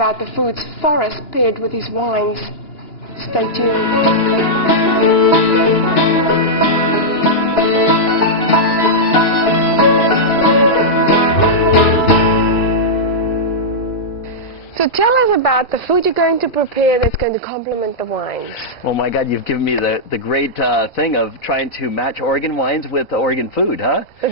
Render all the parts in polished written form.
about the food's forest paired with his wines. Stay tuned. So tell us about the food you're going to prepare that's going to complement the wines. Oh my God, you've given me the great thing of trying to match Oregon wines with Oregon food, huh? So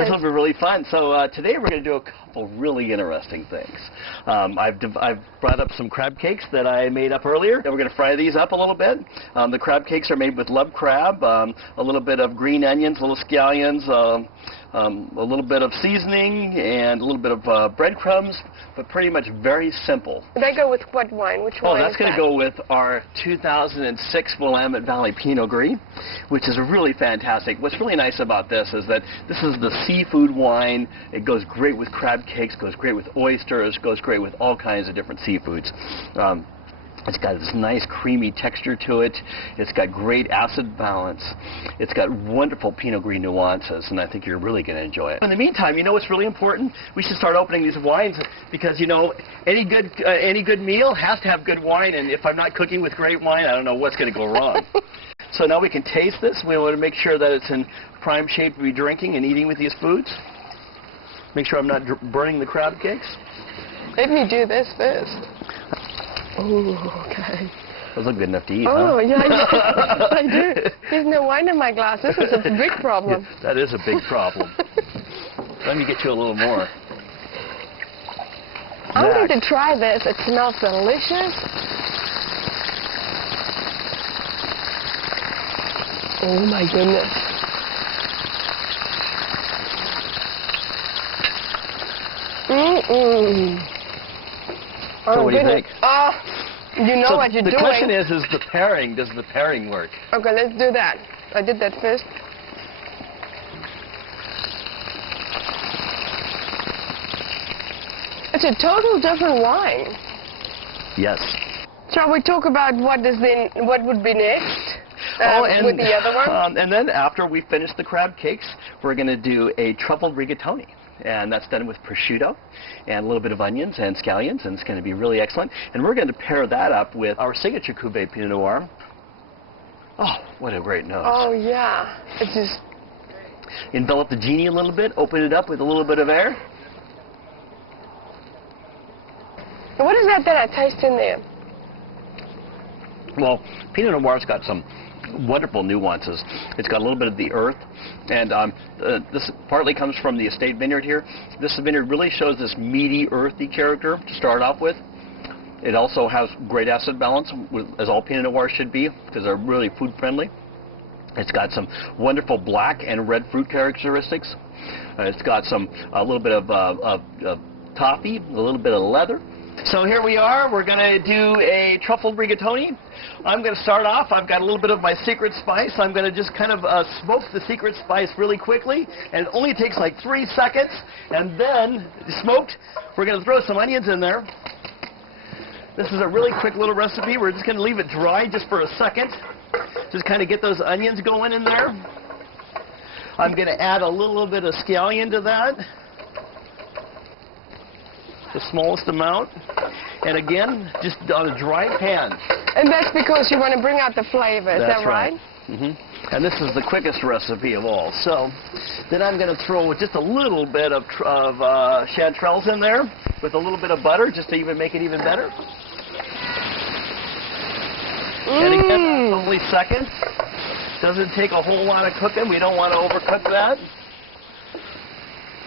this will be really fun. So today we're going to do a couple really interesting things. I've brought up some crab cakes that I made up earlier, and we're going to fry these up a little bit. The crab cakes are made with love crab, a little bit of green onions, little scallions, a little bit of seasoning, and a little bit of breadcrumbs, but pretty much very simple. They go with what wine? Which wine? Oh, that's going to go with our 2006 Willamette Valley Pinot Gris, which is really fantastic. What's really nice about this is that this is the seafood wine. It goes great with crab cakes, goes great with oysters, goes great with all kinds of different seafoods. It's got this nice creamy texture to it. It's got great acid balance. It's got wonderful Pinot Gris nuances, and I think you're really going to enjoy it. In the meantime, you know what's really important? We should start opening these wines because, you know, any good meal has to have good wine, and if I'm not cooking with great wine, I don't know what's going to go wrong. So now we can taste this. We want to make sure that it's in prime shape to be drinking and eating with these foods. Make sure I'm not burning the crab cakes. Let me do this first. Oh, okay. Those look good enough to eat, oh, huh? Yeah, I do. There's no wine in my glass. This is a big problem. Yeah, that is a big problem. Let me get you a little more. I'm going to try this. It smells delicious. Oh, my goodness. Mm-mm. So what do you think? You know so what you're doing. The question is the pairing, does the pairing work? Okay, let's do that. I did that first. It's a total different wine. Yes. Shall we talk about what would be next with the other one? And then after we finish the crab cakes, we're going to do a truffled rigatoni. And that's done with prosciutto and a little bit of onions and scallions, and it's going to be really excellent. And we're going to pair that up with our signature Cuvée Pinot Noir. Oh, what a great nose. Oh, yeah. It's just... Envelop the genie a little bit, open it up with a little bit of air. What is that I taste in there? Well, Pinot Noir's got some wonderful nuances. It's got a little bit of the earth, and this partly comes from the estate vineyard here. This vineyard really shows this meaty, earthy character to start off with. It also has great acid balance, as all Pinot Noirs should be, because they're really food friendly. It's got some wonderful black and red fruit characteristics. It's got a little bit of toffee, a little bit of leather. So here we are. We're going to do a truffled rigatoni. I'm going to start off. I've got a little bit of my secret spice. I'm going to just kind of smoke the secret spice really quickly, and it only takes like 3 seconds. And then, smoked, we're going to throw some onions in there. This is a really quick little recipe. We're just going to leave it dry just for a second. Just kind of get those onions going in there. I'm going to add a little bit of scallion to that. The smallest amount, and again, just on a dry pan. And that's because you want to bring out the flavor, is that right? Mm-hmm. And this is the quickest recipe of all. So then I'm going to throw just a little bit of chanterelles in there with a little bit of butter, just to even make it even better. And again, only seconds. Doesn't take a whole lot of cooking. We don't want to overcook that.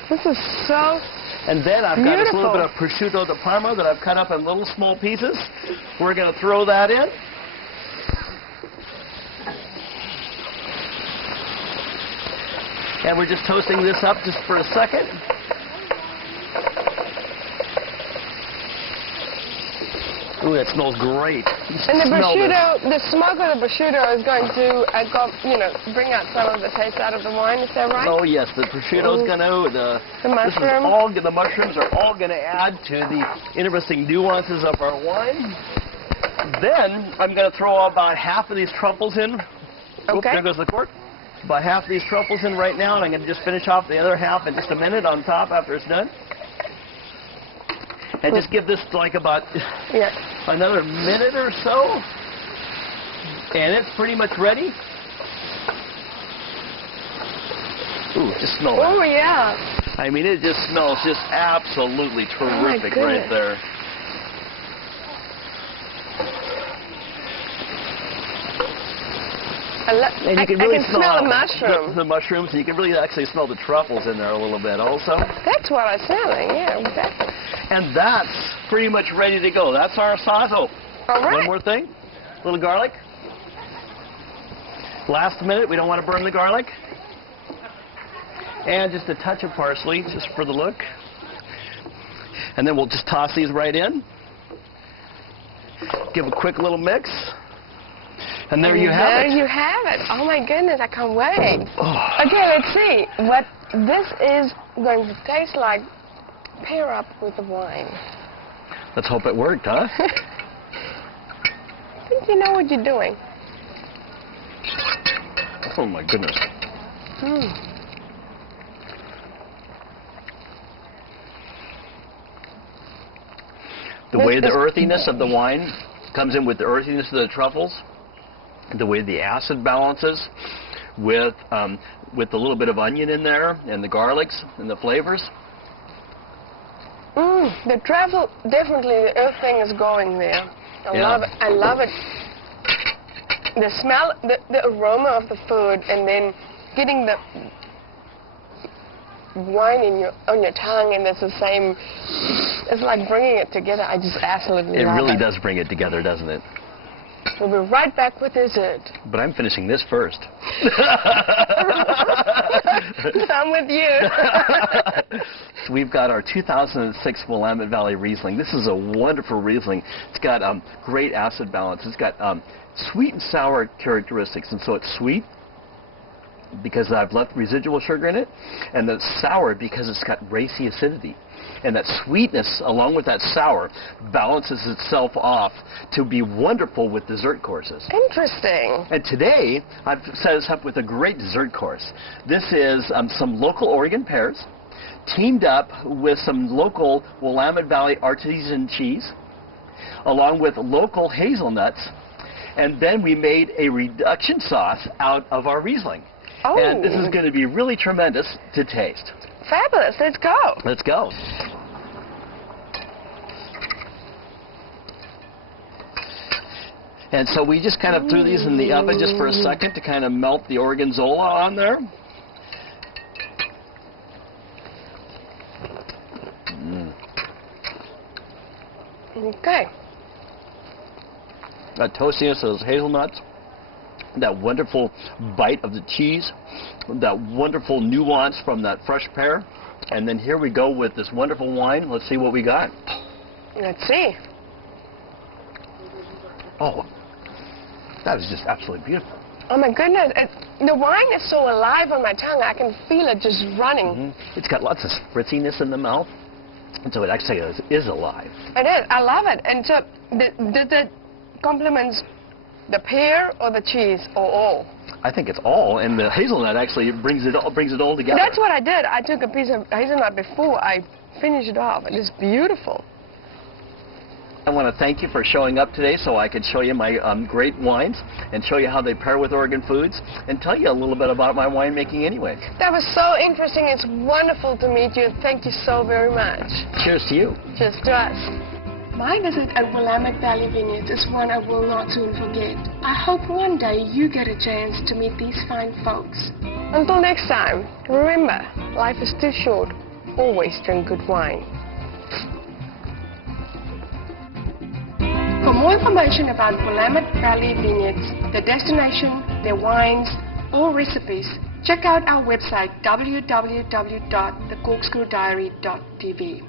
This is so And then I've got beautiful. this little bit of prosciutto di Parma that I've cut up in little small pieces. We're going to throw that in. And we're just toasting this up just for a second. Ooh, that smells great. And the prosciutto, the smoke of the prosciutto is going to, bring out some of the taste out of the wine. Is that right? Oh yes, the prosciutto's going to. The mushroom. The mushrooms are all going to add to the interesting nuances of our wine. Then I'm going to throw about half of these truffles in. Okay. Oops, there goes the cork. About half of these truffles in right now, and I'm going to just finish off the other half in just a minute on top after it's done. And just give this like about Yeah. another minute or so. And it's pretty much ready. Ooh, just smell that. Oh, yeah. I mean, it just smells just absolutely terrific right goodness. there. And you can really I can smell the mushroom. The mushrooms, and you can really actually smell the truffles in there a little bit also. That's what I'm smelling, yeah. Exactly. And that's pretty much ready to go. That's our sauce. Oh, All right. one more thing. A little garlic. Last minute, we don't want to burn the garlic. And just a touch of parsley, just for the look. And then we'll just toss these right in. Give a quick little mix. And there you have it. There you have it. Oh, my goodness, I can't wait. Oh. Okay, let's see what this is going to taste like. Pair up with the wine. Let's hope it worked, huh? I think you know what you're doing. Oh, my goodness. The way the earthiness of the wine comes in with the earthiness of the truffles, the way the acid balances with a little bit of onion in there, and the garlics and the flavors. The truffle, definitely the earth thing is going there. I love it. I love it. The smell, the aroma of the food, and then getting the wine on your tongue, and it's the same. It's like bringing it together. I just absolutely love it. It really does bring it together, doesn't it? We'll be right back with dessert. But I'm finishing this first. I'm with you. So we've got our 2006 Willamette Valley Riesling. This is a wonderful Riesling. It's got great acid balance. It's got sweet and sour characteristics, and so it's sweet because I've left residual sugar in it, and it's sour because it's got racy acidity. And that sweetness, along with that sour, balances itself off to be wonderful with dessert courses. Interesting. And today, I've set us up with a great dessert course. This is some local Oregon pears, teamed up with some local Willamette Valley artisan cheese, along with local hazelnuts, and then we made a reduction sauce out of our Riesling. Oh. And this is going to be really tremendous to taste. Fabulous. Let's go. Let's go. And so we just kind of threw these in the oven just for a second to kind of melt the Gorgonzola on there. Okay. That toastiness of those hazelnuts, that wonderful bite of the cheese, that wonderful nuance from that fresh pear. And then here we go with this wonderful wine. Let's see what we got. Let's see. Oh, that is just absolutely beautiful. Oh my goodness, the wine is so alive on my tongue. I can feel it just running. It's got lots of spritziness in the mouth, and so it actually is alive. It is. I love it. And so, does it complements the pear or the cheese or all? I think it's all, and the hazelnut actually brings it all together. That's what I did. I took a piece of hazelnut before I finished it off. It is beautiful. I want to thank you for showing up today so I could show you my great wines and show you how they pair with Oregon foods and tell you a little bit about my winemaking anyway. That was so interesting. It's wonderful to meet you. Thank you so very much. Cheers to you. Cheers to us. My visit at Willamette Valley Vineyards is one I will not soon forget. I hope one day you get a chance to meet these fine folks. Until next time, remember, life is too short. Always drink good wine. For more information about Willamette Valley Vineyards, their destination, their wines, or recipes, check out our website www.thecorkscrewdiary.tv.